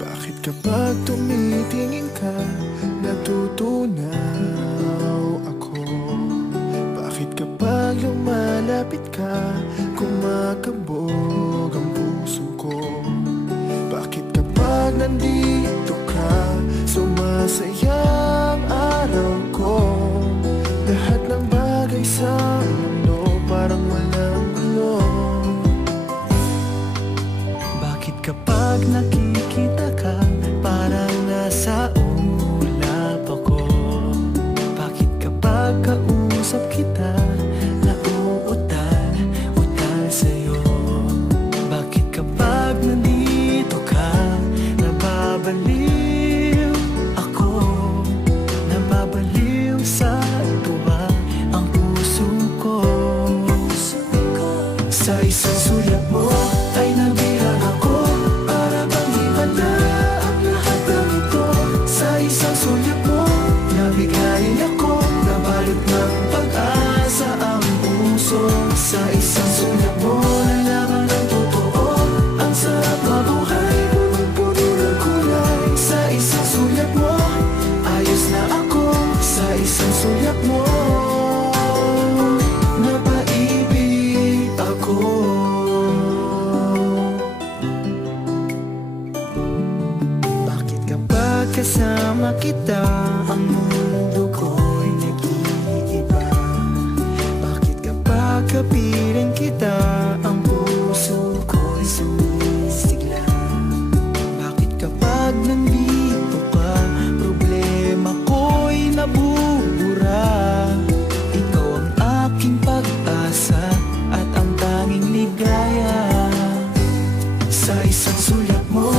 Bakit kapag tumitingin ka, natutunaw ako? Bakit kapag lumalapit ka, kumakabog ang puso ko? Bakit kapag nandito ka, sumasaya ang araw ko? Lahat ng bagay sa mundo parang walang gulo. Bakit kapag nakikita ka, parang nasa ulap ako? Bakit kapag kausap kita, nauutal sa'yo? Bakit kapag nandito ka, nababaliw ako? Nababaliw sa tuwa ang puso ko. Sa isang sulat mo ay nabilang ako, para bang himala ang lahat ng ito. Sa isang sulat mo, nabigayin ako, nabalot ng pag-asa ang puso. Sa isang sulat mo, nalaman ang totoo, ang sarap mabuhay, punong-puno ng kulay. Sa isang sulat mo, ayos na ako. Sa isang sulat mo, napaibig ako. Bakit kapag kasama kita, ang mundo ko'y nag-iiba? Bakit kapag kapiling kita, ang puso ko'y sumisigla? Bakit kapag nandito ka, problema ko'y nabubura? Ikaw ang aking pag-asa at ang tanging ligaya. Sa isang sulat mo,